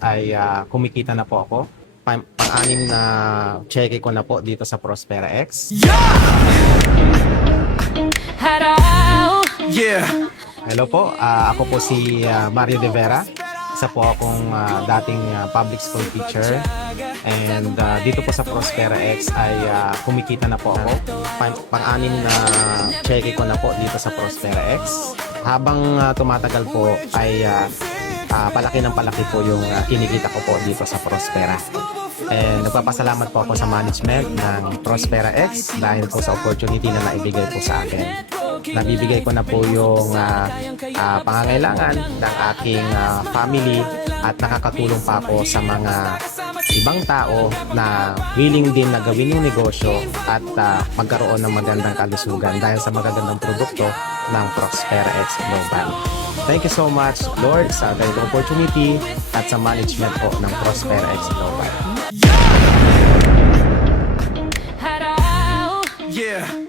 ay kumikita na po ako. Pang-anim na cheque ko na po dito sa Prospera X. Hello po, ako po si Mario De Vera. Isa po akong dating public school teacher. And dito po sa Prospera X ay kumikita na po ako. Pang-anim na cheque ko na po dito sa Prospera X. Habang tumatagal po ay palaki ng palaki po yung kinikita ko po dito sa Prospera. And nagpapasalamat po ako sa management ng Prospera X dahil po sa opportunity na naibigay po sa akin. Nabibigay ko na po yung pangangailangan ng aking family at nakakatulong pa ako sa mga ibang tao na willing din na gawin yung negosyo at magkaroon ng magandang kalusugan dahil sa magagandang produkto ng Prospera X Global. Thank you so much, Lord, sa ganitong opportunity at sa management po ng Prospera X Global. Yeah.